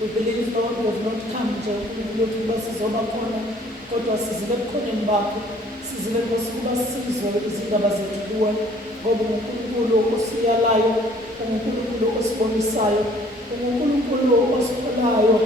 We believe, Lord, we have not come to ukuba sizoba khona kodwa sizile ebukhoneni bakho, sizile ukuba sizwe izindaba zethu kuwe ngoba uNkulunkulu osiyalayo, uNkulunkulu osibonisayo, uNkulunkulu osikholayo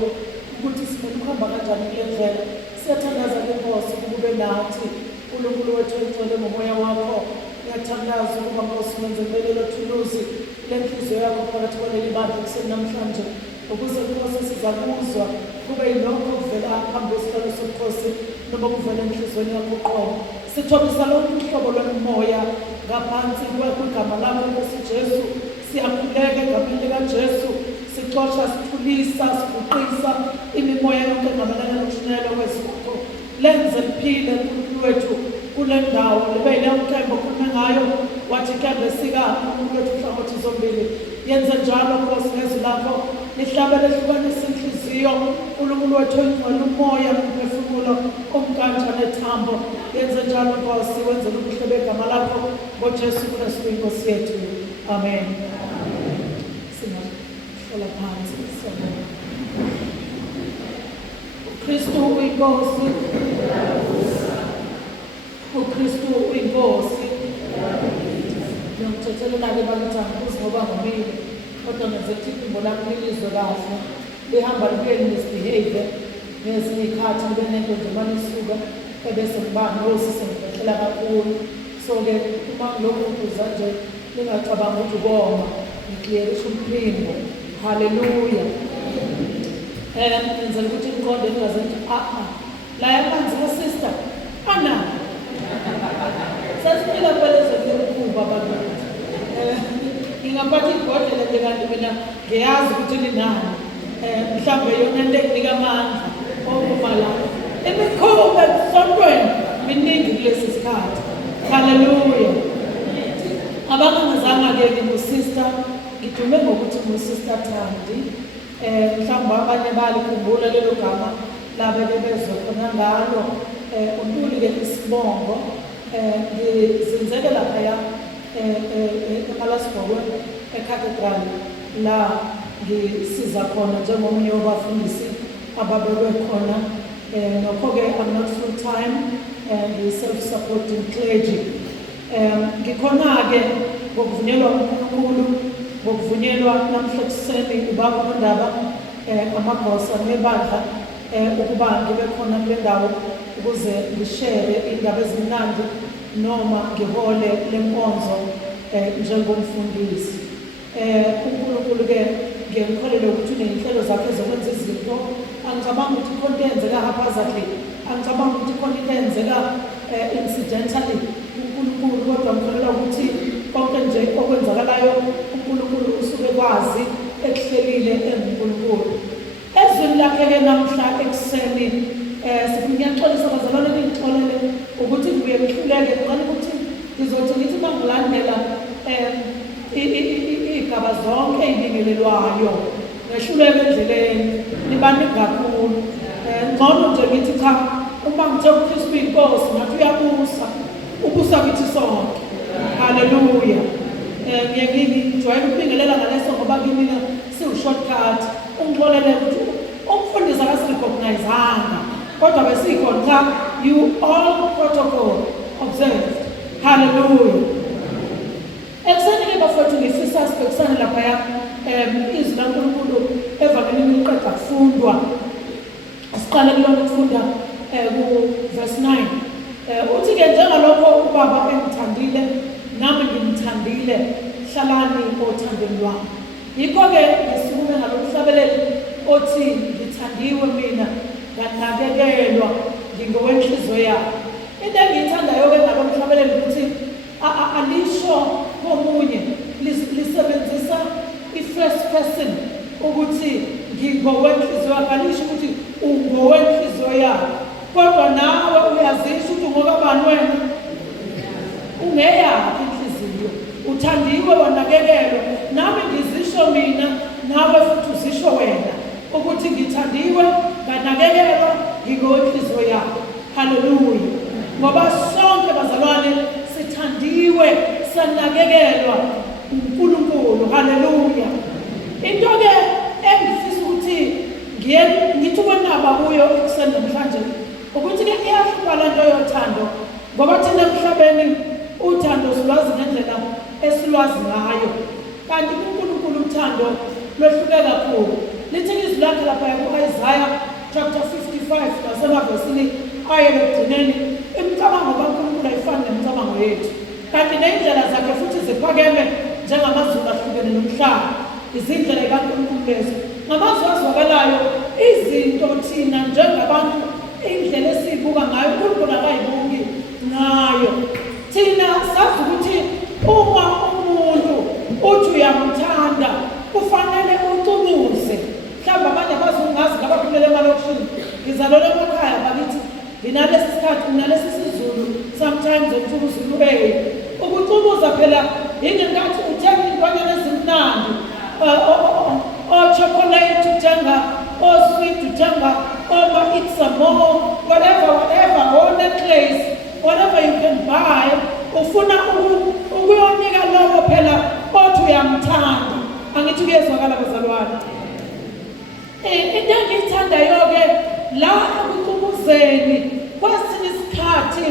ukuthi sifuna ukuhamba kanjani kule ndlela. Siyathandaza Nkosi ukube nathi, uNkulunkulu wethu egcwele ngomoya wakho. Ngiyathandaza ukuba Nkosi wenzelele thuluzi lenhliziyo yakho phakathi kwaleli bandla kusenamhlanje, ukuze Nkosi sizakuzwa kube yilokho kuvela phambi kwesihlalo sobukhosi noma kuvela enhliziyweni yakho uqobo. Sithobisa lonke uhlobo lomoya ngaphansi kwegama lakho Nkosi Jesu. Siyakhuleka egameni likaJesu, sixosha, sithulisa, siguqisa imimoya yonke engamelana nokushinela kwezifo. Lenze liphile uNkulunkulu wethu kule ndawo, libe yileyo nkembo okhulume ngayo wathi nkembe sika uNkulunkulu wethu uhlangothi zombili. Yenze njalo Nkosi ngezwi lakho, lihlabele lihlukanise inhliziyo uNkulunkulu wethu oyingcwele, umoya nomphefumulo, umkantha nethambo. Yenze njalo Nkosi, wenzele ubuhle begama lakho ngoJesu Kristu iNkosi yethu. Amen. Singahlala phansi. uKristu uyinkosi, uKristu uyinkosi. Ngiyamthethelelake balithanda ngoba ngomile, kodwa ngenze iphimbo lami lilizwe kahle, lihamba libuye linesbehavior. Ngezinye iy'khathi libe nento nje uma lisuka ebese ngibanga osise ngibehlela kakhulu. So-ke uma lokhu kuza nje lingacabanga ukuthi ukoma, ngikliyerisha umphimbo. Haleluya. Ngenzela ukuthi ngiqonde ningazenzi la yamanzi ka-sister ana sasiphila phela ezokuyekuba abantu. Ngingaphatha ibhodlela nje kanti mina ngiyazi ukuthi linani, mhlawumbe yona into ekunika amandla okuma la. Imikhuba esontweni miningi kulesi sikhathi. Haleluya. Abangangazange-ke ngingusista, ngidume ngokuthi ngusista Thandi. Mhlawumbe abanye balikhumbula lelo gama labeke bezwe khona ngalo. Untuli-ke isibongo ngizinzeke laphaya kaSibokwe eCathedral la ngisiza khona njengomunye wabafundisi ababekwe khona. Nokho-ke I'm not full time self-supporting clergy. Ngikhona-ke ngokuvunyelwa uNkulunkulu, ngokuvunyelwa namhla ekuseni ubaba uNdaba amagosa nebandla ukuba ngibe khona kule ndawo ukuze ngishere indaba ezimnandi noma ngihole lenkonzo njengomfundisi. uNkulunkulu-ke ngiyamkholelwa ukuthi uney'nhlelo zakhe zokwenza izinto. Angicabanga ukuthi ikhona into eyenzeka haphazardly, angicabanga ukuthi ikhona into eyenzeka incidentally uNkulunkulu, kodwa ngikholelwa ukuthi konke nje okwenzakalayo uNkulunkulu usuke kwazi, ekuhlelile enguNkulunkulu. Ezweni lakhe-ke namhla ekuseni sifuna ngiyaxolisa abazalwane ningixolele ukuthi ngibuye ngihluleke, ngicela ukuthi ngizothi ngithi uma ngilandela iy'gaba zonke ey'bingelelwayo ngehluleke endleleni nibaningi kakhulu. Ngcono nje ngithi cha, uma ngithe uKristu inkosi ngathi uyabusa, ubusa kithi sonke. Haleluya. Ngijwayele ukubingelela ngaleso ngoba kimina siwu-shortcut. Ungixolele ukuthi umfundisi akasirecognize-anga, kodwa besikhona cha, you all protocol observed. Haleluya. Ekuseni-ke bafowethu ngifisa sibhekisane laphaya izwi laNkulunkulu evangelini liqeda kufundwa. Siqale kulona ukufunda ku-verse 9. Uthi-ke njengalokho ubaba engithandile nami ngimthandile, hlalani othandweni lwami. Yikho-ke ngisukume ngalolu hlabeleli othi ngithandiwe mina nganakekelwa ngingowenhliziyo yami. Into engiyithandayo-ke ngalo mhlabeleli ukuthi alisho komunye, lisebenzisa i-first person ukuthi ngingowenhliziyo yakho, alisho ukuthi ungowenhliziyo yakho, kodwa nawe uyazisho ukuthi ungokabani wena, ungeyakho inhliziyo, uthandiwe wanakekelwa. Nami ngizisho mina, nawe futhi uzisho wena ukuthi ngithandiwe nganakekelwa ngingowenhliziyo yakho. Haleluya. Ngoba sonke bazalwane sithandiwe, sanakekelwa uNkulunkulu. Haleluya. Into-ke engifisa ukuthi ngithi uKwenaba kuyo ekuseni namhlanje ukuthi-ke iyahluka le nto yothando, ngoba thina emhlabeni uthando silwazi ngendlela esilwazi ngayo, kanti uNkulunkulu uthando lwehluke kakhulu. Lithi izwi lakhe lapha ku-Isaiah chapter 55 nasemavesini ayekugcineni, imicabango kaNkulunkulu ayifani nemicabango yethu, kanti ney'ndlela zakhe futhi ziphakeme njengamazulu ahlukene nomhlaba. Izindlela kaNkulunkulu lezo ngamazwi azwakalayo, izinto thina njengabantu indlela esiyibuka ngayo uNkulunkulu akayibuki ngayo. Thina sazi ukuthi uma umuntu uthi uyamthanda kufanele uculuze. Mhlawumbe abanye abazungazi ngabakhulele emalokishini, ngizalelwe emakhaya bakithi, nginalesi sikhathi nginalesi sizulu sometimes uCuluZulu ukuculuza phela yingenkathi uthenga intwanyana ezimnandi, chocolate uthenga, sweet uthenga, eat some more, whatever, or necklace, whatever you can buy, ufuna ukuyonika lowo phela othi uyamthanda. Angithi kuyezwakala bazalwane. Into engiyithandayo-ke la ekucubuzeni kwesinye isikhathi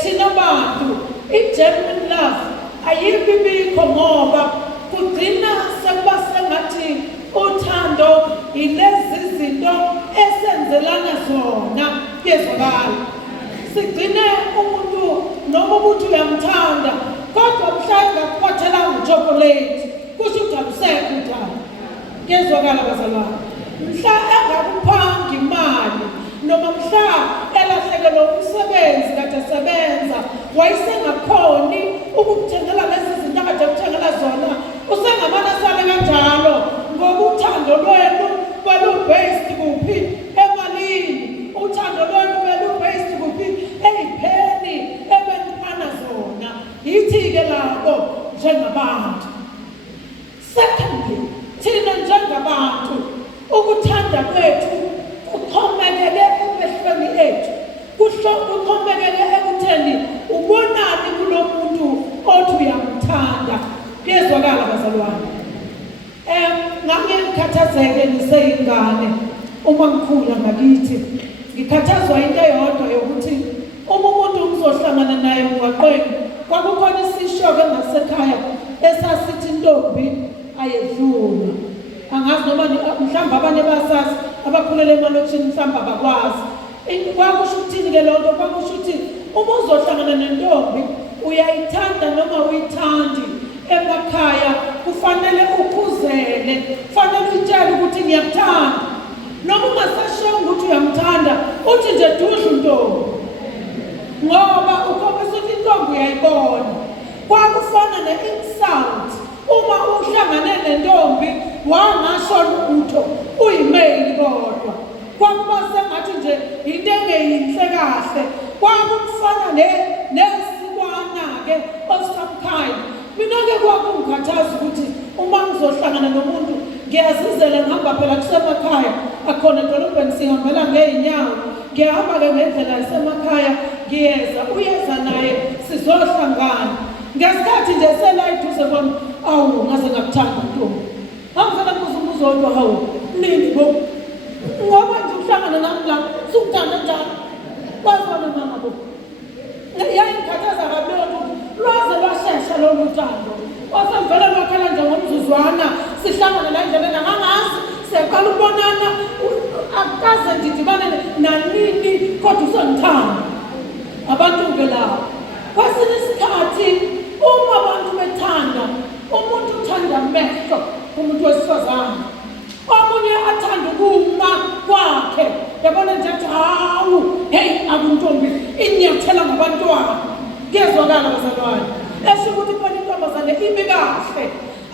thina bantu i-genuine love ayikho ibikho, ngoba kugcina sekuba sengathi uthando ilezi zinto esenzelana zona. Kuyezwakala. Sigcine umuntu noma ukuthi uyamthanda kodwa mhlawumbe akuphathelanga uchocolate kusho ukuthi akusekho uthando. Kuyezwakala bazalwane. Mhla engakuphanga imali noma mhla elahlekelwe umsebenzi kade esebenza wayesengakhoni ukukuthengela lezi zinto akade ekuthengela zona, usengamane asale kanjalo ngoba uthando lwenu belubased kuphi? Emalini. Uthando lwenu belubased kuphi? Ey'pheni ebeniphana zona. Yithi-ke labo njengabantu. Secondly, thina njengabantu ukuthanda kwethu kuxhomekeke emehlweni ethu, kuxhomekeke ekutheni ubonani kulo muntu othi uyamthanda. Kuyezwakala bazalwane. Ngake ngikhathazeke ngiseyingane uma ngikhula ngakithi. Ngikhathazwa into eyodwa yokuthi uma umuntu ngizohlangana naye emgwaqweni kwakukhona isishoke ngasekhaya esasithi intombi ayedlula. Angazi noma mhlawumbe abanye basazi abakhulele emalokishini mhlawumbe abakwazi. Kwakusho ukuthini-ke lonto? Kwakusho ukuthi uma uzohlangana nentombi uyayithanda noma uyithandi emakhaya kufanele ukhuzele, kufanele utshele ukuthi ngiyakuthanda. Noma ungasashongo ukuthi uyamthanda, uthi nje dudla untombi, ngoba ukhombisa ukuthi intombi uyayibona. Kwakufana ne-insult uma uhlangane nentombi wangasho lutho, uyimeyili kodwa. Kwakuba sengathi nje into engeyinhle kahle. Kwakufana nesikwana-ke of some kind. Mina-ke kwakungikhathaza ukuthi uma ngizohlangana nomuntu ngiyazizela ngihamba phela kusemakhaya, akhona edolobheni sihambela ngey'nyawo, ngiyahamba-ke ngendlela yasemakhaya, ngiyeza uyeza naye sizohlangana. Ngesikhathi nje sela eduze kwami, awu ngaze ngakuthanda ntombi. Angifela kubuza umbuzo wodwa, hawu nini bo? Ngoba nje ukuhlangana nami la sukuthanda njalo. Bazibona mama bo. Yayingikhathaza kabi leyo nto, lwaze lwashesha lolu thando. Wasemvele lwakhala nje ngomzuzwana sihlangana la endleleni, angangazi siyaqala ukubonana, akukaze ndidibane nanini kodwa usangithanda. Abantu-ke labo kwesinye isikhathi uma abantu bethanda, umuntu uthanda amehlo umuntu wesifazane, omunye athanda ukuma kwakhe, yabona nje athi hawu heyi akuntombi inyathela ngabantwana. Kuyezwakala bazalwane, esho ukuthi khona intombazane imi kahle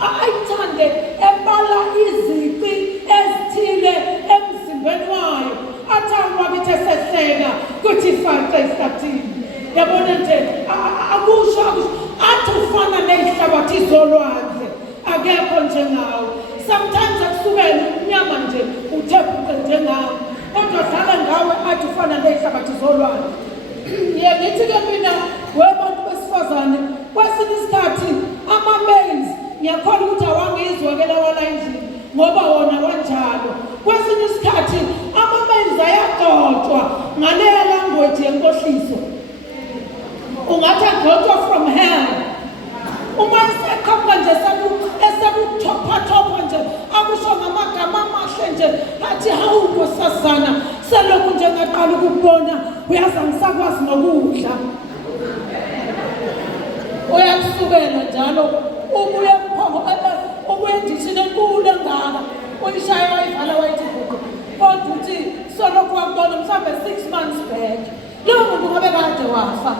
ayithande ebala izici ezithile emzimbeni wayo, athangwa kithi esehleka kuthi iface ehlathini. Yabona nje akusho athi ufana nezihlabathi zolwandle, akekho njengawe. Sometimes akusukela umnyama nje uthephuke njengawe, kodwa dlala ngawe athi ufana nezihlabathi zolwandle. Ngithi-ke mina webantu besifazane kwesinye isikhathi ama-males ngiyakholwa ukuthi awangizwa-ke lawa la endlini ngoba wona kanjalo. Kwesinye isikhathi ama-males ayagcotshwa ngaleya language yenkohliso, ungathi agcotshwa from hell. Uma eseqhamuka nje esebuthopha nje akusho ngamagama amahle nje athi hawu nkosazana selokhu nje ngaqala ukubona uyazi angisakwazi nokudla. Uyakusukela njalo ubuye mphongo ubuye endishini enkulu engaka uyishaya wayivala wayithi buko, kodwa uthi selokhu wakubona mhlawumbe 6 months back lowo muntu ngabe kade wafa,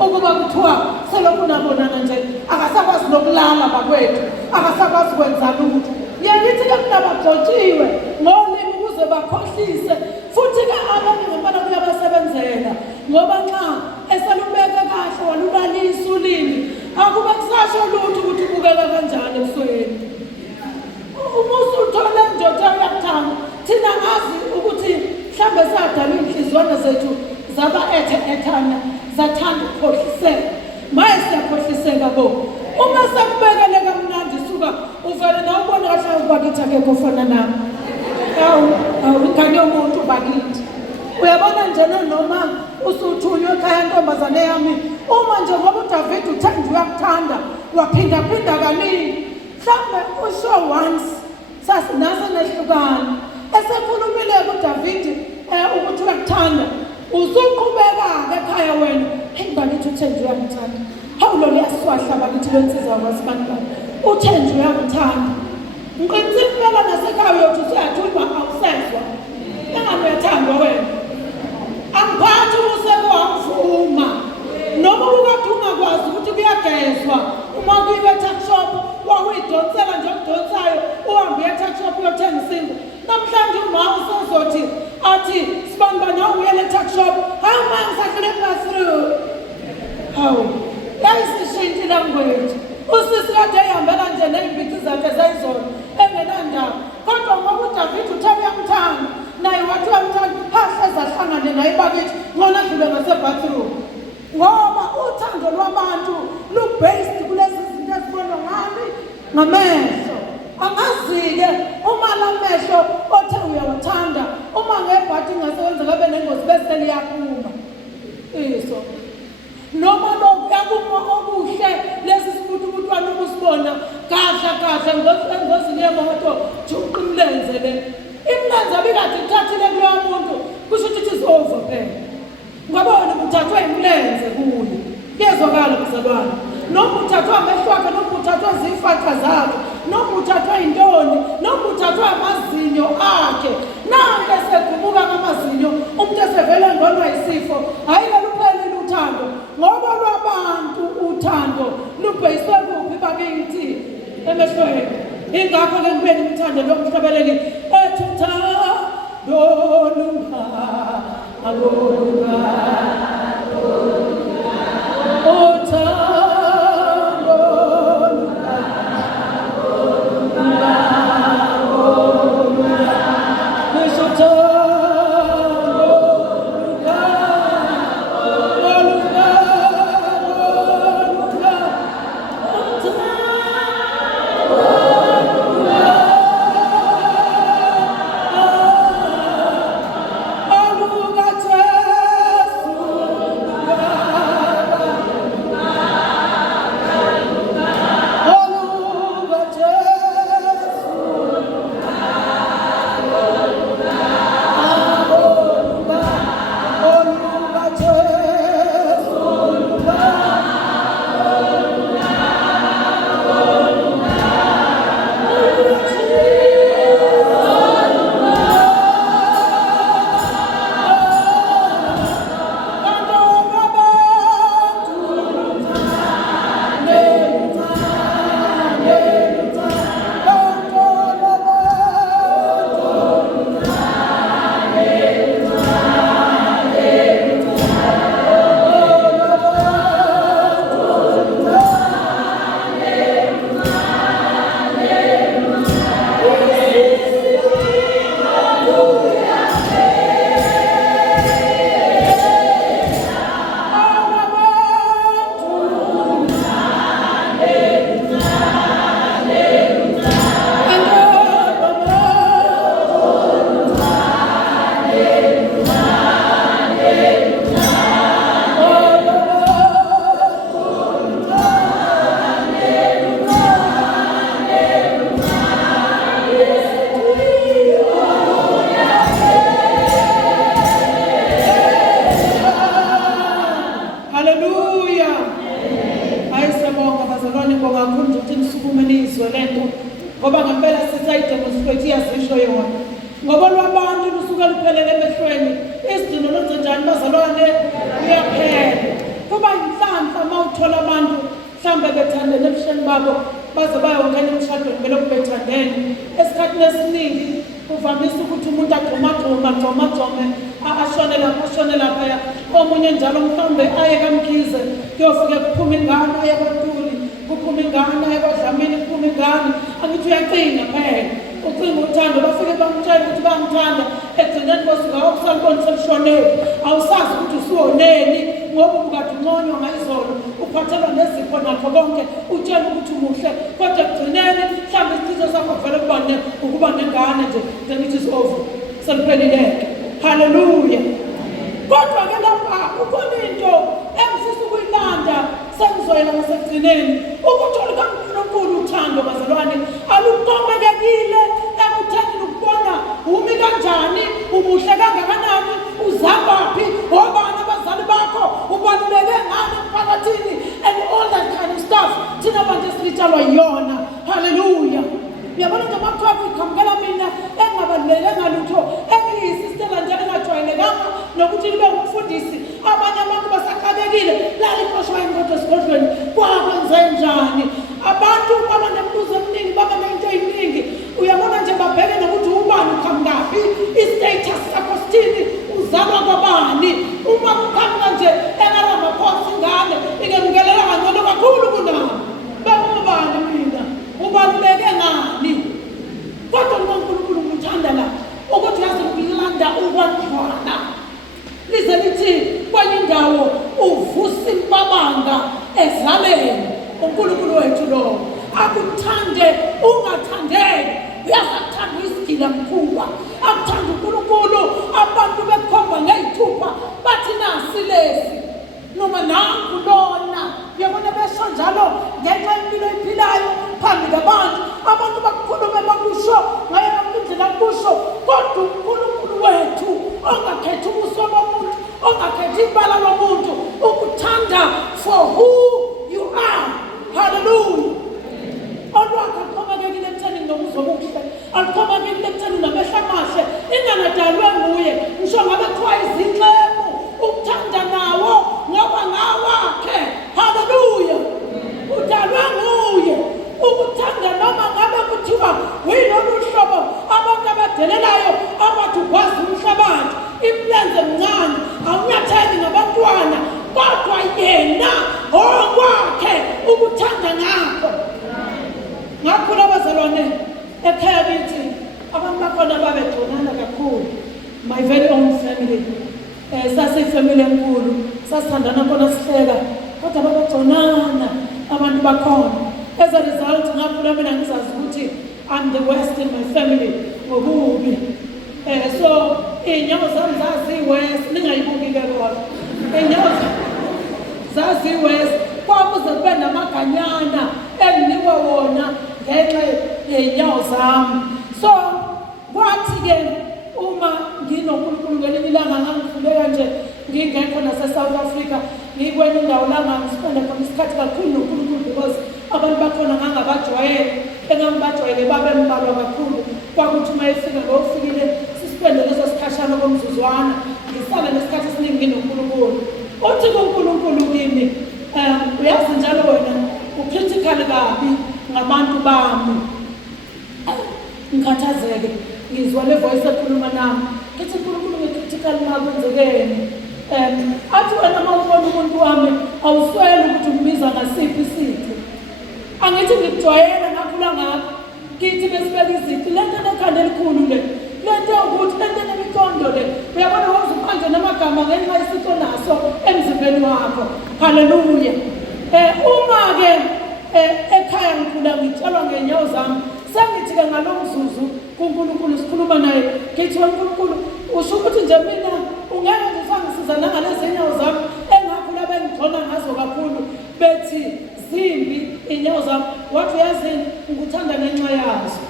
ukuba kuthiwa selokhu nabonana nje akasakwazi nokulala bakwethu, akasakwazi kwenza lutho. Ngiyakithi-ke mina bagcotshiwe ngolimi ukuze bakhohlise, futhi-ke abanye ngempela kuyabasebenzela ngoba nxa eselubeke kahle walulalisa ulimi akube kusasho lutho ukuthi ubukeka kanjani ebusweni. Uma usuthole ndoda uyakuthanda, thina ngazi ukuthi mhlawumbe sadala iy'nhliziywana zethu zaba ethana zathanda ukukhohliseka. Maye siyakhohliseka bo. Uma sekubekele kamnandi suka uvele nawe ubone kahle bakithi akekho ofana nami. Awu ingane yomuntu bakithi. Uyabona nje noma usuthunywe ekhaya ntombazane yami, uma nje ngoba uDavid uthanda uyakuthanda waphinda kaningi, mhlawumbe usho once sasinase nehlukana esekhulumile kuDavid ukuthi uyakuthanda, usuqhubeka-ke ekhaya wena, heyi bakithi uThenji uyamthanda. Hawu lo liyaswahla bakithi lwensizwa kwasibantwana, uThenji uyamthanda. Ngiqinisile impela nasekhaya uyothu usuyathulwa awusezwa engabe uyathandwa wena. Angiphathi umuseko wamvuma noma ukade ungakwazi ukuthi kuyagezwa uma kuyiwe e-tuckshop wawuyidonsela nje okudonsayo uhambe e-tuckshop uyothenga isinto. Namhlanje uma usezothi athi sibani nawe uyele e-tuckshop, hawu ma ngisahlele bathrough. Hawu yayisishintshe language. Usisi kade ehambela nje ney'mbithi zakhe zayizona engenandaba, kodwa ngoba uDavid uthe uyamthanda naye wathi uyamthanda, hahle zahlangane naye bakithi ngona dlule ngase-bathroom. Ngoba uthando lwabantu lu-based kulezi zinto ezibonwa ngami ngamehlo. Angazike uma lamehlo othe uyawathanda uma ngebhadi ingasebenzeka abe nengozi bese liyaphuma iso noma lokuyakuma okuhle lesi sibuthubutwana ubusibona kahle ngozini yemoto juqimlenze le imlenze abikade ithathile kulowo muntu kusho ukuthi is over phela ngabona uthathwe imlenze kuyo kuyezwakala bazalwane noma uthathwe amehlo akhe noma uthathwe zifaca zakhe noma uthathwe intoni noma uthathwe amazinyo akhe nanke segumuka ngamazinyo umuntu esevela ngonwa isifo hayi luphelile uthando ngoba lwabantu uthando lubhekiswe kuphi bakithi emehlweni ingakho ke kubeni umthando lomhlabeleli ethi uthando lunga alunga uNkulunkulu ngabantu abantu bakukhulume bakusho ngayo indlela kusho kodwa uNkulunkulu wethu ongakhethi ubuso bomuntu ongakhethi ibala lomuntu ukuthanda for who you are. Hallelujah. Olwakhe aqhubekekile ekutheni nokuzobuhle aqhubekekile ekutheni namehla amahle inganadalwe nguye ngisho ngabe kuthiwa izinhlemu ukuthanda nawo ngoba ngawakhe. Hallelujah. Udalwe nguye ukuthanda noma ngabe kuthiwa uyilolu hlobo abantu abadelelayo abathi ukwazi umhlabathi imlenze mncane awunyatheli ngabantwana kodwa yena okwakhe ukuthanda ngakho. Ngakhula abazalwane ekhaya bithi abantu bakhona babegconana kakhulu. My very own family. Sasiyifamily enkulu sasithandana khona sihleka kodwa babegconana abantu bakhona. As a result ngakhula mina ngizazi ukuthi I'm the worst in my family ngobubi. So inyawo zami zaziwest ningayibuki-ke kodwa inyawo zaziwest kwakuze kube namaganyana enginikwa wona ngenxa yey'nyawo zami. So kwathi-ke uma nginoNkulunkulu ngelinye ilanga ngangikhuleka nje ngingekho nase-South Africa ngikwenye indawo la ngangispenda khona isikhathi kakhulu noNkulunkulu because abantu bakhona ngangabajwayele engangibajwayele babembalwa kakhulu. Kwakuthi uma efika ngokufikile sispende leso sikhashana komzuzwana ngisale nesikhathi esiningi nginoNkulunkulu. Uthi kuNkulunkulu kimi uyazi njalo wena ucritical kabi ngabantu bami. Ngikhathazeke ngizwa le voice ekhuluma nami ngithi uNkulunkulu ngicritical makwenzekeni. Athi wena uma ubona umuntu wami awuswele ukuthi umbiza ngasiphi isici. Angithi ngikujwayela ngakhula ngakho ngithi besibeka izici lento enekhanda elikhulu lento ukuthi lento enemiqondo le uyabona wazuphanje namagama ngenxa yesitho naso emzimbeni wakho. Hallelujah. Uma-ke ekhaya ngikhula ngitshalwa ngenyawo zami sengithi-ke ngalo mzuzu kuNkulunkulu sikhuluma naye ngithi uNkulunkulu usho ukuthi nje mina ungeke ngifangisiza nangalezi inyawo zami engakhula bengigcona ngazo kakhulu bethi zimbi inyawo zami. Wathi uyazini ngikuthanda ngenxa yazo.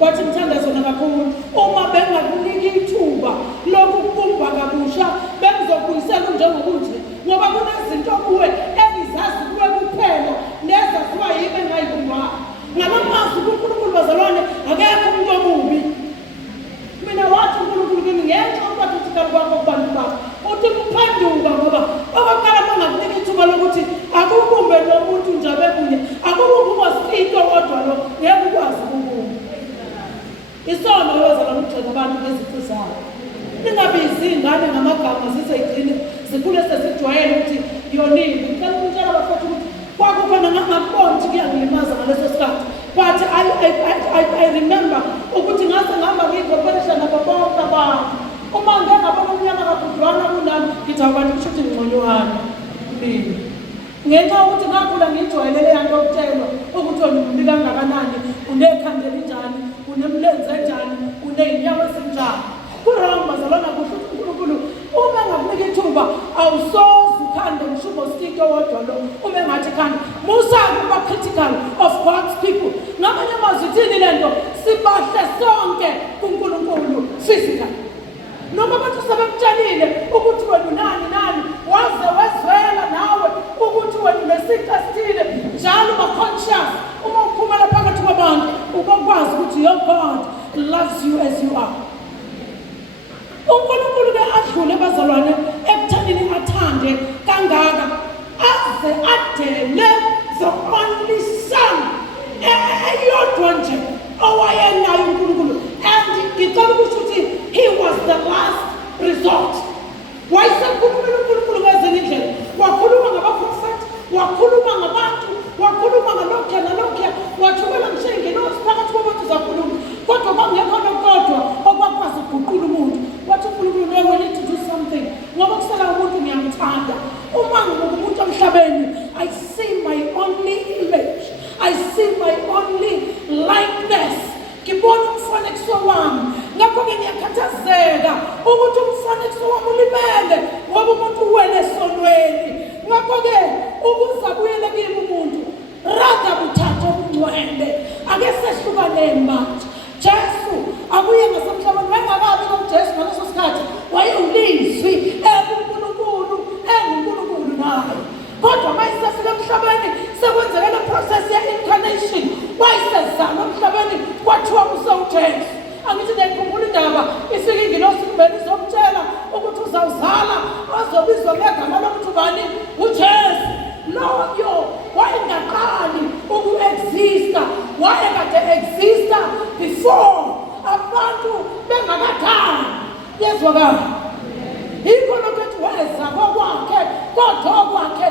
Wathi ngithanda zona kakhulu. Uma bengakuniki ithuba lokukubumba kabusha bengizokubuyisela njengokunje ngoba kunezinto kuwe engizazi kuwe kuphela nezaziwa yimi engayibumbanga. Ngamazwi kuNkulunkulu bazalwane akekho umuntu omubi. Mina wathi uNkulunkulu kimi ngenxa yokubacritical kwakho kubantu bakho uthi kuphenduka ngoba okokuqala mangakunika ithuba lokuthi akubumbe lo muntu njabe kunye akubumbe ungosito kodwa lo ngeke ukwazi ukubumba. Isono yozalwane ukugxeka abantu ngezipho zabo. Ningabizi ingane ngamagama ziseyigcine zikhule sesijwayele ukuthi yonini. Ngicela ukutshela abafowethu ukuthi kwakukhona ngangakuboni kuyangilimaza ngaleso sikhathi. But I remember ukuthi ngase ngihamba ngiyikhoperesha nabo bonke abantu. Uma ngeke ngabona umnyama kakhudlwana kunami ngithi abantu kusho ukuthi ngingconywana mina. Ngenxa yokuthi ngakhula ngijwayele leya nto okutshelwa ukuthi wena umuntu kangakanani, unekhanda elinjani, unemlenze enjani, uney'nyawo ezinjani. Kurong bazalwana kusho ukuthi uNkulunkulu uma engakunika ithuba awusoze ukhande ngisho umosquito wodwa lo uma engathi khanda musa kuba critical of God's people. Ngamanye amazwi ithini lento sibahle sonke kuNkulunkulu physical. Noma abantu sebekutshalile ukuthi wena nani waze wezwela nawe ukuthi wena unesifo esithile njalo uba conscious uma uphumela phakathi kwabantu ubakwazi ukuthi your God loves you as you are. uNkulunkulu-ke adlule bazalwane ekuthandeni athande kangaka aze adele the only son eyodwa nje owayenayo uNkulunkulu. And ngicela ukuthi he was the last resort. Wayesekhulumela uNkulunkulu ngezinye indlela. Wakhuluma ngabaprofethi, wakhuluma ngabantu, wakhuluma ngalokhu nalokhu, wathumela ngisho ingelosi phakathi kwabantu zakhuluma. Kodwa kwakungekho nokodwa okwakwazi ukuguqula umuntu. Wathi uNkulunkulu no, we need to do something. Ngoba kusela umuntu ngiyamthanda. Uma ngibuka umuntu emhlabeni, I see my only image. I see my only likeness. Ngibona umfanekiso wami. Ngakho-ke ngiyakhathazeka ukuthi umfanekiso wami ulimele ngoba umuntu uwele esonweni. Ngakho-ke ukuze abuyele kimi umuntu rather uthathe ubungcwele ekuqaleni manje. Jesu abuye ngasemhlabeni, wayengakabi noJesu ngaleso sikhathi, wayewulizwi enguNkulunkulu naye. Kodwa mayesefika emhlabeni sekwenzeka le process ye-incarnation, wayesezama emhlabeni kwathiwa uSawuJesu. Angithi ngiyakhumbula indaba ifike ingilosi kumele izomtshela ukuthi uzawuzala azobizwa ngegama lokuthi ubani? uJesu. Loyo wayengaqali uku-exista, wayekade exista before abantu bengakadali. Yezwakala? Yikho lokuthi weza kokwakhe kodwa okwakhe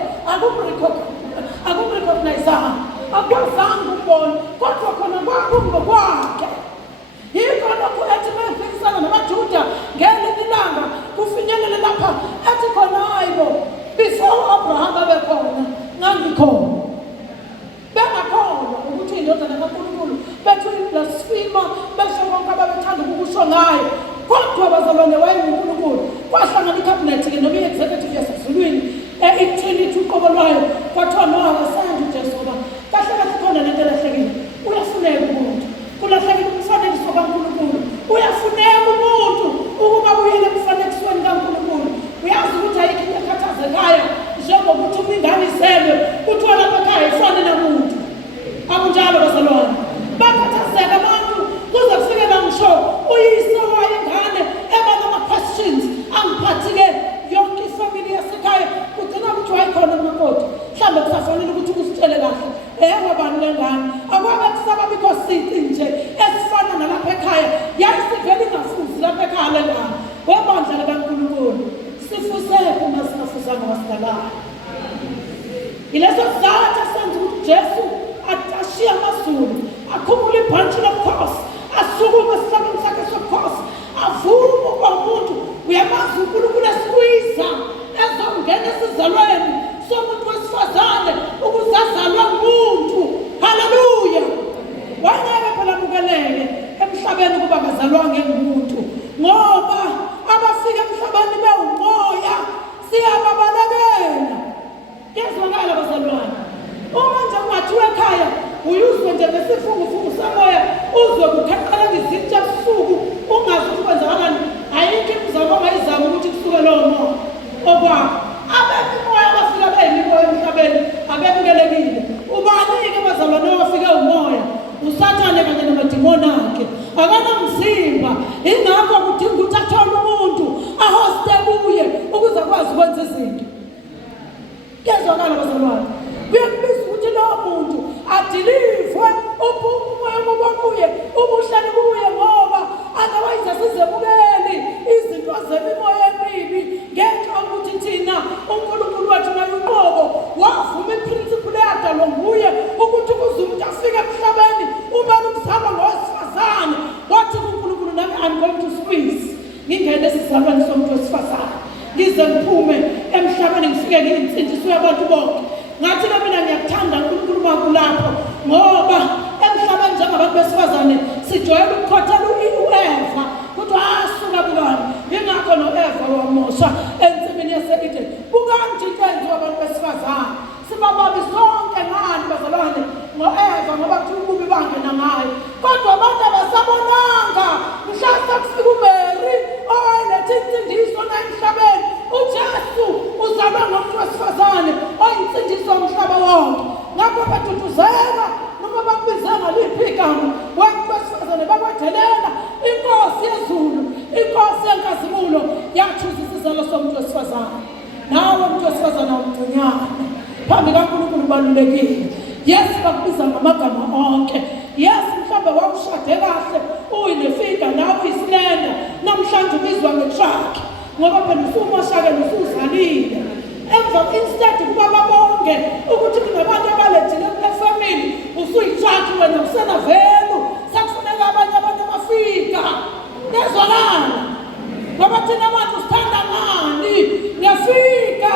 akumrecognizanga, akwazanga umbona, kodwa khona kwakungokwakhe. Yikho lokhu ethi meyiphikisana namaJuda ngelinye ilanga kufinyelele lapha ethi khona hayibo, before Abraham abekhona ngangikhona. Bengakholwa ukuthi indodana kaNkulunkulu, bethi uyiblasphema, besho konke ababethanda ukusho ngayo. Kodwa bazalwane wayenguNkulunkulu. Kwahlangana ikhabinethi-ke noma i-executive yasezulwini ithini uqobo lwayo, kwathiwa no, akasandi uJesu ngoba kahle kahle khona lento elahlekile. Uyafuneka umuntu, kulahlekile umfanekiso kaNkulunkulu. Uyafuneka umuntu ukuba uyele emfanekisweni kaNkulunkulu. Uyazi ukuthi ayikho into ekhathazekayo njengokuthi umingane izelwe kuthiwa lapha ekhaya ifane namuntu. Akunjalo bazalwane, bakhathazeka abantu kuze kufike la ngisho uyise wayengane eba nama-questions. Angiphathi-ke yonke ifamily yasekhaya kugcina ukuthi wayikhona umakoti, mhlawumbe kusafanele ukuthi ukusitshele kahle wabani le ngane. Akwabe kusababikho sici nje esifana nalapha ekhaya, yayisivele ingafuzi lapha ekhaya le ngane. Webandla likaNkulunkulu sifusephi uma singafuzanga wasidalayo? Yileso sizathu esenza ukuthi uJesu ashiye amazulu, akhumule ibhantshi lomkhosi, asukume esihlabeni sakhe sobukhosi, avume ukuba umuntu. Uyamazi uNkulunkulu esikwiza ezongena esizalweni somuntu wesifazane ukuze azalwe ngumuntu. Haleluya! Wayengeke phela amukeleke emhlabeni ukuba akazalwanga engumuntu, ngoba abafika emhlabeni bewumoya siyababalekela. Kuyezwakala bazalwane? Uma nje ungathiwa ekhaya uyuzwe nje ngesifungufungu samoya, uzwe kukhaqaleka izintsha ebusuku, ungazi ukuthi kwenzakalani. Ayikho imizamo ongayizama ukuthi kusuke lowo moya okwakho. Abekho umoya abafika beyimimoya emhlabeni abemukelekile. Ubani-ke bazalwane owafike umoya? uSathane kanye namadimoni akhe. Akanamzimba, ingakho kudinga ukuthi athole umuntu ahoste kuye ukuze akwazi ukwenza izinto. Kuyezwakala bazalwane? Kuyakubiza ukuthi lowo muntu adilivwe umoya omubi kuye, ubuhlali kuye, ngoba otherwise asizemukeli izinto zemimoya emibi ngenxa yokuthi thina uNkulunkulu wethu mayuqobo wavuma iprinciple eyadalwa nguye ukuthi kuze umuntu afike emhlabeni umele ukuzalwa ngowesifazane. Wathi uNkulunkulu, nami I'm going to squeeze ngingene esizalweni somuntu wesifazane, ngize ngiphume emhlabeni ngifike ngiyinsindiso yabantu bonke. Ngathi ke mina ngiyakuthanda uNkulunkulu wakho lapho, ngoba emhlabeni njengabantu besifazane sijwayele ukukhothela u-Eva ukuthi asuka bukani. Yingakho no-Eva wamosha ensimini yase-Eden. Bukani nje into eyenziwa abantu besifazane, sibababi sonke ngani bazalwane ngo-Eva, ngoba kuthiwa ububi bangena ngayo. Kodwa abantu abasabonanga mhla sekufika uMary owayeletha insindiso na emhlabeni. uJesu uzalwe ngomuntu wesifazane oyinsindiso yomhlaba wonke. Ngakho baduduzeka noma bakubiza ngaliphi igama, abantu besifazane bakwadelela inkosi yezulu, inkosi yenkazimulo yathuza isizalo somuntu wesifazane. Nawe umuntu wesifazane awumgcinyane phambi kaNkulunkulu, ubalulekile. Yes, bakubiza ngamagama onke. Yes, mhlawumbe wawushade kahle uyinefika nawe uyisilenda, namhlanje ubizwa ngetruck ngoba phela usumoshakele usuzalile. Emva instead kuba babonge ukuthi kunabantu abalethile kule family, usuyitruck wena usena velu, sekufuneka abanye abantu abafika. Nezwakala ngoba thina abantu sithanda ngani ngiyafika.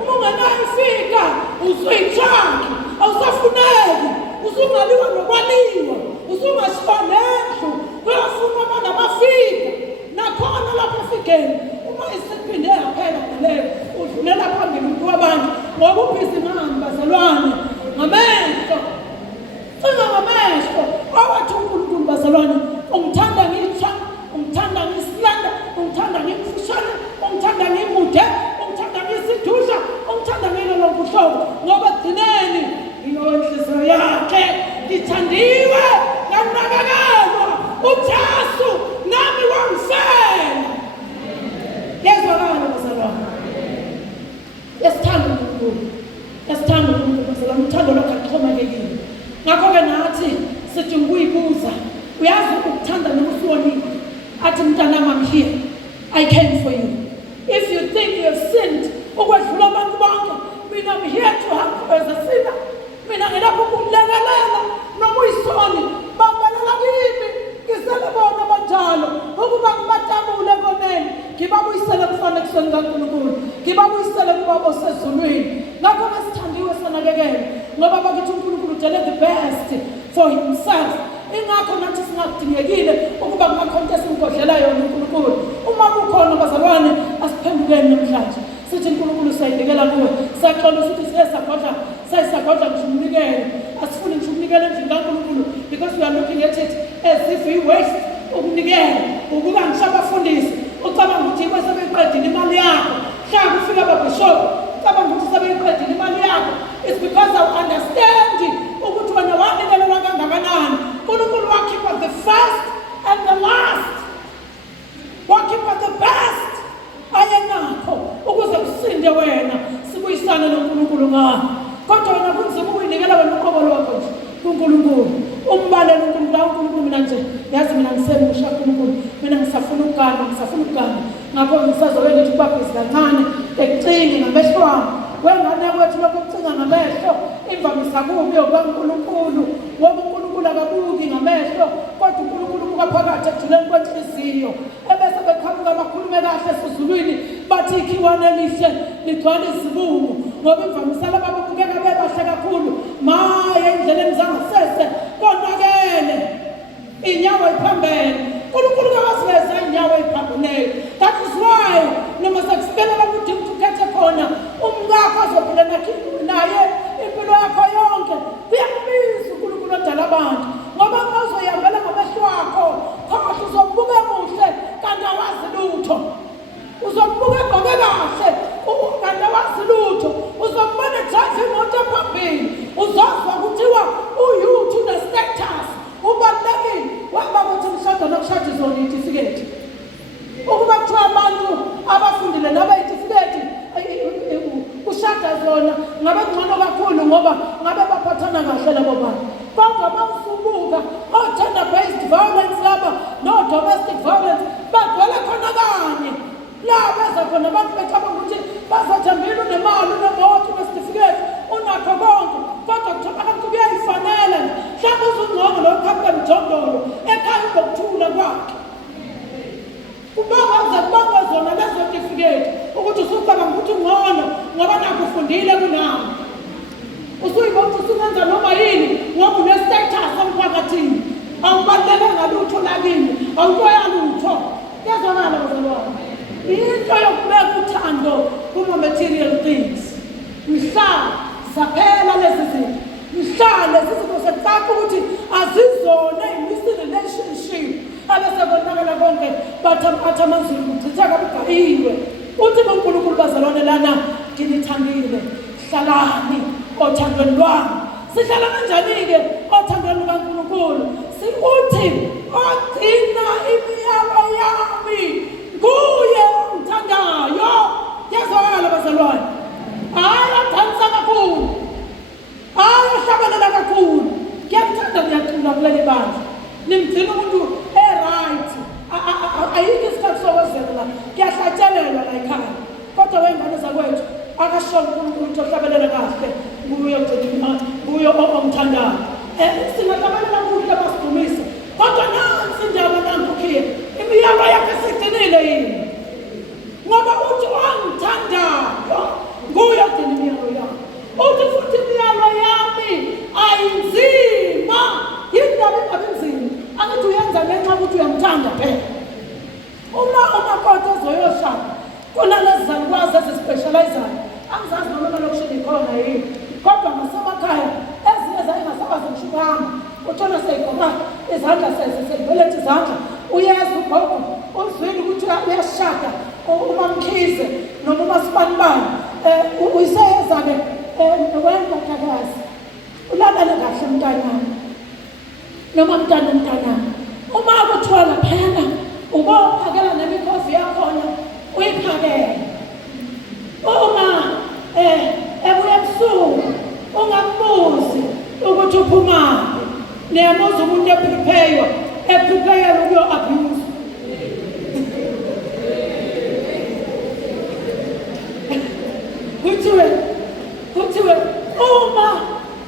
Uma ungenayo ifika usuyitruck, awusafuneki, usungaliwa nokwaliwa, usungashiba nendlu, kuyafuna abantu abafika. Nakhona lapho efikeni uma isiphinde yaphela ngaleyo udlulela phambili umuntu wabantu ngoba ubhizi mani bazalwane ngamehlo. ngandongiwe, nganakekelwa, uJesu nami wangifela. Yezwakala bazalwane. Yasithanda uNkulunkulu. Yasithanda uNkulunkulu bazalwane. Uthando lwakhe aluxhomekekile. Ngakho-ke nathi sidinga ukuyibuza. Uyazi ukuthanda noma usuwonile. Athi mntanami, I'm here. I came for you. If you think you have sinned, ukwedlula abantu bonke, mina I'm here to help you as a sinner. Mina ngilapho ukulekelela noma uyisoni, bambelela kimi. Ngisele bona banjalo ukuba ngibatabule koneni, ngibabuyisele kufanekisweni kaNkulunkulu, ngibabuyisele kubabo sezulwini. Ngakho-ke sithandiwe sanakekele ngoba bakithi uNkulunkulu udele the best for himself. Ingakho nathi singakudingekile ukuba kungakhonto esimgodlela yona uNkulunkulu. Uma kukhona bazalwane, asiphendukeni namhlanje sithi uNkulunkulu sayibekela kuwe. Siyaqonda ukuthi siyasagodla ngisho umnikelo. Asifuni ngisho umnikelo endlini kaNkulunkulu because we are looking at it as if we waste ukunikela. Ukuba ngisho abafundisi ucabanga ukuthi yibo sebeyiqedile imali yakho. Hlanga ufika ababhishophu ucabanga ukuthi sebeyiqedile imali yakho. It's because I understand ukuthi wena wanikelelwa kangakanani. uNkulunkulu wakhipha the first and the last, wakhipha the best ayenakho ukuze usinde wena, sibuyisane noNkulunkulu ngakho. Kodwa wena kunzima ukuyinikela wena uqobo lwakho nje kuNkulunkulu. Umbalele uNkulunkulu, mina nje yazi mina ngisemusha kuNkulunkulu, mina ngisafuna ukugana. Ngakho ngisazobe ngithi kubabhizi kancane ekucinga ngamehlo wami. Wengane kwethu lokucinga ngamehlo imvamisa kubi yokaNkulunkulu. Ngoba uNkulunkulu akabuki ngamehlo, kodwa uNkulunkulu ubuka phakathi ekujuleni kwenhliziyo. Ebese beqhamuka bakhulume kahle esizulwini bathi ikhiwane elihle ligcwala izibungu. Ngoba imvamisa laba babukeka bebahle kakhulu, maye endleleni zangasese konakele inyawo ephambene. uNkulunkulu akaziveza inyawo ephambene. That is why noma sekusibelela ukuthi ukhethe khona umngakho azophila naye impilo yakho yonke, kuyakubiza uNkulunkulu odala abantu. Ngoba uzoyihambela ngamehlo akho phakathi uzombuka muhle kanti awazi lutho. Uzombuka egqoke kahle kanti awazi lutho. Uzombona edrayiva imoto phambili, uzozwa kuthiwa uyouth une-status, ubalulekile. Waba kuthi mshado nokushada izona iy'tifiketi. Ukuba kuthiwa abantu abafundile nabayitifiketi ushada zona ngabe kungcono kakhulu ngoba ngabe baphathana kahle labo bantu. Kodwa bawusubuka o-gender-based violence laba no-domestic violence bagcwele khona kanye. La beza khona abantu becabanga ukuthi bazathambile, unemali, unemoto, unesitifiketi, unakho konke. Kodwa kuthola ukuthi kuyayifanela nje. Mhlawumbe uzungcono lo kapteni Mjondolo ekhaya unokuthula kwakhe. Kubanga zona lezo tifiketi ukuthi usucabanga ukuthi ngcono ngoba nakho ufundile kunawe. Usuyibona ukuthi usungenza noma yini ngoba une-status emphakathini. Awubalulekanga lutho lakini, awutoya lutho. Kuyazwakala bazalwane. Into yokubeka uthando kuma-material things. Mhlawumbe zaphela lezi zinto. Mhlawumbe lezi zinto sekufaka ukuthi azizona i-missing relationship. Abese bonakala konke bathi amazulu kuchitheka bugayiwe. Uthi uNkulunkulu bazalwane lana nginithandile. Hlalani othandweni lwami. Sihlala kanjani-ke othandweni lukaNkulunkulu? Sikuthi ogcina imiyalo yami nguye ongithandayo. Yazwakala bazalwane. Hayi odanisa kakhulu, hayi ohlabelela kakhulu. Ngiyamthanda, ngiyacula kuleli bandla. Nimgcina umuntu right. Ayikho isikhathi sokwezela la. Kuyahlatshelelwa la ekhaya. Kodwa wengane zakwethu akasho uNkulunkulu ukuthi ohlabelela kahle nguye ongithandayo. Singahlabelela kuhle basidumisa. Kodwa nansi indaba nankukhiye. Imiyalo yakhe sigcinile yini? Ngoba uthi ongithandayo nguye ogcina imiyalo yami. Uthi futhi imiyalo yami ayinzima. Yindaba engabe nzima. Angithi uyenza ngenxa ukuthi uyamthanda phela. Uma umakoti ezoyoshada kunalezi zalukwazi ezispeshalayizayo. Angizazi noma lokushini khona yini. Kodwa ngasemakhaya ezinye zayingasakwazi ngisho ukuhamba. Uthola seyigqoka izandla seyibeletha izandla. Uyeza ugogo uzwile ukuthi uyashada uMamkhize noma uMasibanibani. Uyiseyeza-ke wenza thakazi. Ulalele kahle mntanami. noma mntana uma kuthiwa laphana ubophakela nemikhosi yakhona uyiphakele. Uma ebuya ebusuku ungabuzi ukuthi uphumaphi. Niyamuza umuntu eprepare ukuyo abuse. Kuthiwe uma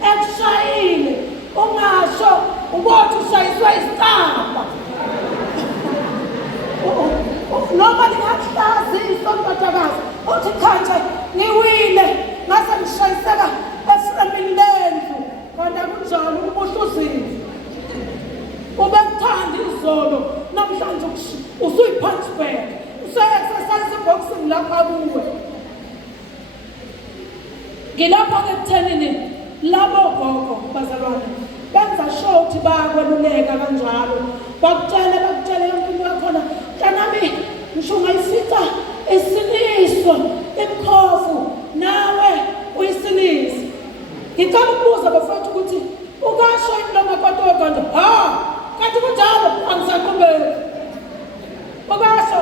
ekushayile ungasho ubothi ushayiswe isicamba. Noma lingakuhlazisa umpatakazi uthi khantsha ngiwile ngase ngishayiseka efremini lendlu kanti akunjalo ubuhluzile. Ubekuthanda izolo namhlanje usuyi-punch bag usu-exercise boxing lapha kuwe. Ngilapha-ke ekuthenini labo gogo bazalwane benza sure ukuthi bayakweluleka kanjalo, bakutshele yonke into yakhona. Mntanami ngisho ungayisitha isiniso imkhofu nawe uyisinise. Ngicela ukubuza bafowethu ukuthi ukasho imlomo kodwa kanti kunjalo angisaqhubeki. Ukasho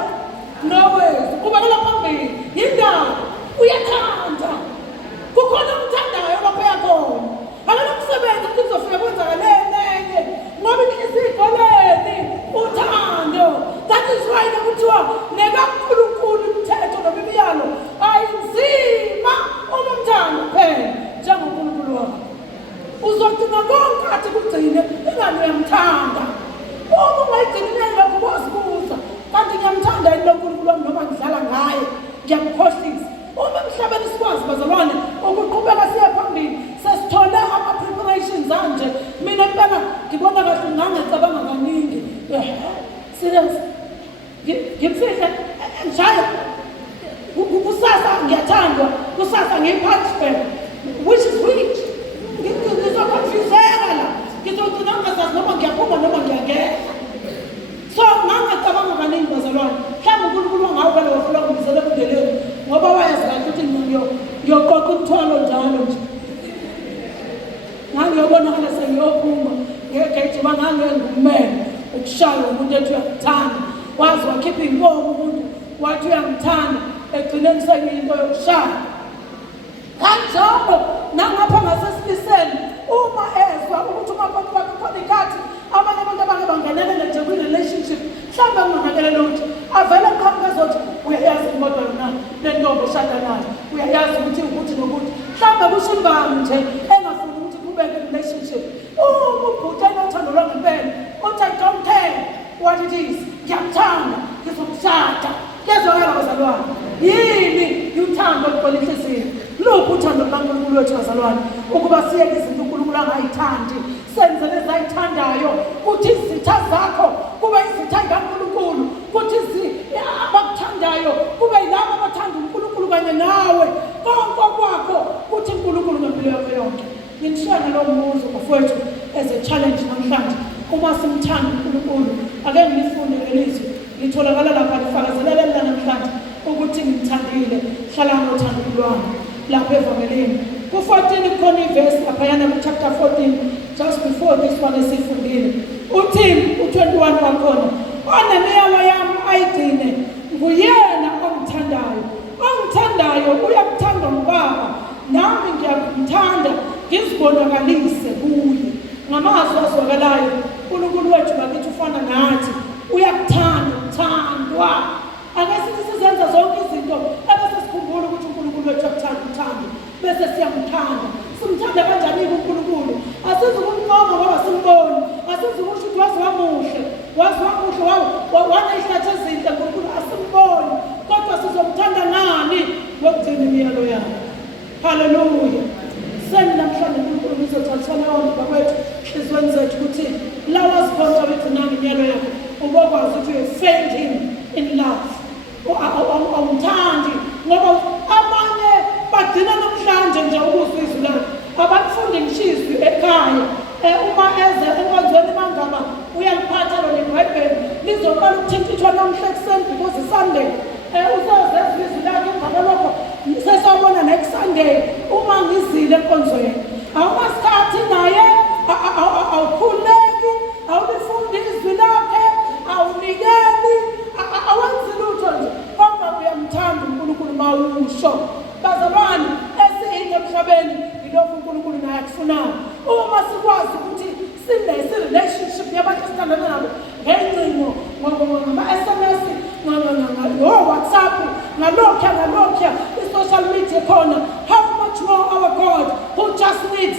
nowezi qhubekela phambili. Yindaba uyathanda kukhona umthandayo lapho yakhona. Akala umsebenzi ukuthi uzofika kwenzakalene ngoba isikoleni uthando. That is why kuthiwa nekaNkulunkulu imithetho nemiyalo ayinzima uma umthando kuphela njengoNkulunkulu wakho. Uzogcina konke athi kugcine ingane uyamthanda. Uma ungayigcinile lokho uzibuza kanti ngiyamthanda yini lo Nkulunkulu wami noma ngidlala ngaye ngiyamkhohlisa. Uma emhlabeni sikwazi bazalwane ukuqhubeka siya phambili sesithole ama-preparations anje. Mina impela ngibona kahle ngangicabanga kaningi. Serious ngimfihle njalo kusasa ngiyathandwa kusasa ngiyi-punchback which is which. Ngizokonfuseka la ngizogcina ngingazazi noma ngiyaphuma noma ngiyangena. So ngangicabanga kaningi bazalwane mhlawumbe uNkulunkulu wangawukela wafuna ukungibizela ebudeleni ngoba wayazi kahle ukuthi ngiyoqoqa umthwalo njalo nje. Ngangiyobonakala sengiyophuma ngegate ngangengumele ukushaya umuntu ethi uyakuthanda wazi wakhipha inkomo umuntu wathi uyangithanda egcineni sengiyinto yokushaya. Kanjalo nangapha ngasesikiseni uma ezwa ukuthi umakoti wakhe khona ikhathi abanye abantu abangenelele nje kwi-relationship mhlawumbe kungakelele ukuthi avele eqhamuka ezothi uyayazi kodwa yona le ntombi oshada nayo uyayazi ukuthi ukuthi nokuthi mhlawumbe kusho imbali nje engafuni ukuthi kubeke i-relationship. Uma ubhuti enothando lwangempela uthi I don't care what it is, ngiyamthanda ngizokushada. Kuyezwakala bazalwane yini uthando olugcwele inhliziyo. Luphi uthando lukaNkulunkulu wethu bazalwane ukuba siyeke izinto uNkulunkulu angayithandi senze lezi ayithandayo. Kuthi izitha zakho kube izitha zikaNkulunkulu, kuthi abakuthandayo kube yilabo abathanda uNkulunkulu kanye nawe. Konke kwakho kuthi uNkulunkulu ngempilo yakho yonke. Ngishaya lo mbuzo bafowethu as a challenge namhlanje. Uma simthanda uNkulunkulu ake ngifunde ngelizwi litholakala lapha lifakazelela namhlanje ukuthi ngimthandile. Hlala ngothando lwami lapha evangelini ku-14 kukhona iverse laphayana ku-chapter 14 just before this one esifundile. Uthi u-21 wakhona onemiyalo yami ayigcine nguyena ongithandayo uyakuthanda uBaba nami ngiyakumthanda ngizibonakalise kuye. Ngamazwi azwakalayo uNkulunkulu wethu bakithi ufana nathi uyakuthanda uthandwa. Ake sithi sizenza zonke izinto ebese sikhumbula ukuthi uNkulunkulu wethu uyakuthanda uthando bese siyamthanda. Simthanda kanjani uNkulunkulu? Asizi ukumncoma ngoba simboni, asizi ukusho ukuthi waziwamuhle wanehlathi ezinhle uNkulunkulu asimboni, kodwa sizomthanda ngani? Ngokugcina imiyalo yakhe. Hallelujah. Send namhlanje uNkulunkulu uzothathana yonke bakwethu ehlizweni zethu ukuthi la wazikhonza wethu imiyalo yakhe ubokwazi ukuthi you failed him in love. Awumthandi ngoba abanye bagcina namhlanje nje ukuzwa izwi lakhe abakufundi ngishizwe ekhaya. Uma eze enkonzweni mangaba uyaliphatha lona iBhayibheli lizoqala ukuthintithwa namhla ekuseni because Sunday uzozezwa izwi lakhe emva lokho sesawubona next Sunday uma ngizile enkonzweni awumasikhathi naye awukhuleki uthandana nabo ngey'ncingo ngama-SMS WhatsApp ngalokhuya i-social media khona. How much more our God who just needs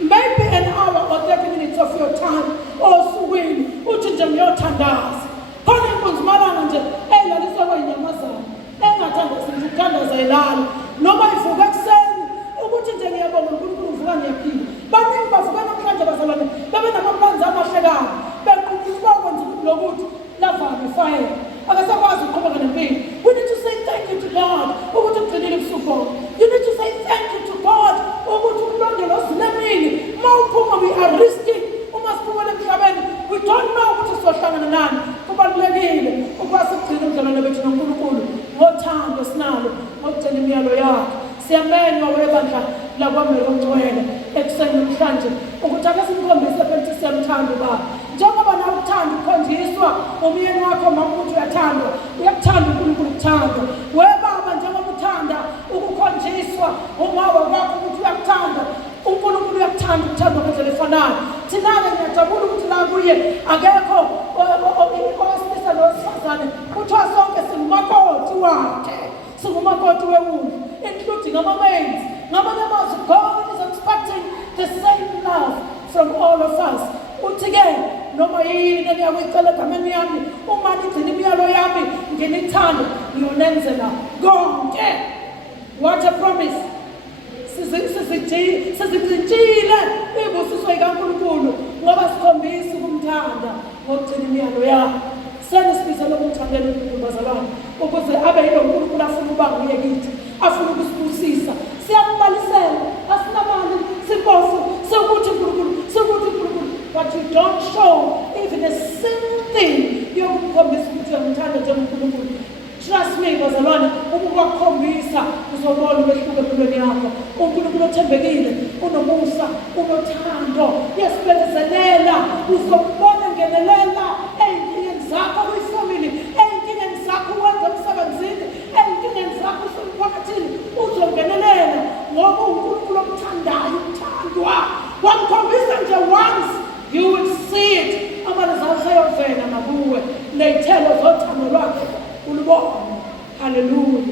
maybe an hour or 30 minutes of your time osukwini uthi nje ngiyothandaza khona inkunzi malanga nje ey'laliswa kwey'nyamazana engathandazi nje ukuthandaza elala noma ivuka ekuseni ukuthi nje ngiyabonga uNkulunkulu uvuka ngiyaphila. Baningi bavuka namhlanje bazalwane bebe namaplans amahle kabi bequkisa bakwenza lokuthi lavame fire akasakwazi ukuqhubeka nempilo. We need to say thank you to God ukuthi ugcinile ubusuku. You need to say thank you to God ukuthi ukulondolozile emini uma uphuma we are risking. Uma siphumele emhlabeni we don't know ukuthi sizohlangana nani. Kubalulekile ukuba sigcine ubudlelwano bethu noNkulunkulu ngothando sinalo ngokugcina imiyalo yakhe. Siyamenywa webandla lakwaMero Ngcwele ekuseni namhlanje ukuthi ake simkhombise phela ukuthi siyamthanda ubaba. Njengoba nawe uthanda ukhonjiswa umyeni wakho mama ukuthi uyathanda uNkulunkulu ukuthanda. Webaba njengoba uthanda ukukhonjiswa umawa wakho ukuthi uyakuthanda uNkulunkulu uyakuthanda ukuthandwa ngendlela efanayo. Thina-ke ngiyajabula ukuthi la kuye akekho owesilisa nowesifazane kuthiwa sonke singumakoti wakhe singumakoti wewundlu including ama-maids. Ngamanye amazwi God is expecting the same love from all of us. Uthi-ke noma yini eniyakuyicela egameni yami uma nigcina imiyalo yami nginithanda ngiyonenzela konke. What a promise. Sizicintshile iy'busiso y'kaNkulunkulu ngoba sikhombisa ukumthanda ngokugcina imiyalo yakhe. Senisibizele ukumthandela uNkulunkulu bazalwane ukuze abe yilo uNkulunkulu afuna ukuba nguye kithi afuna ukusibusisa. Siyambalisela asinamali simpofu sekuthi uNkulunkulu but you don't show even a single thing yokumkhombisa ukuthi uyamthanda njengoNkulunkulu. Trust me bazalwane uma ukukhombisa uzobona umehluko empilweni yakho. uNkulunkulu othembekile unomusa unothando yesibekezelela uzobona ngenelela ey'nkingeni zakho kwifamily ey'nkingeni zakho wenza emsebenzini ey'nkingeni zakho usemphakathini uzongenelela ngoba uNkulunkulu omthandayo uthandwa wamkhombisa nje once you will see it. Ama-results ayovela ngakuwe ney'thelo zothando lwakhe ulubone. Hallelujah.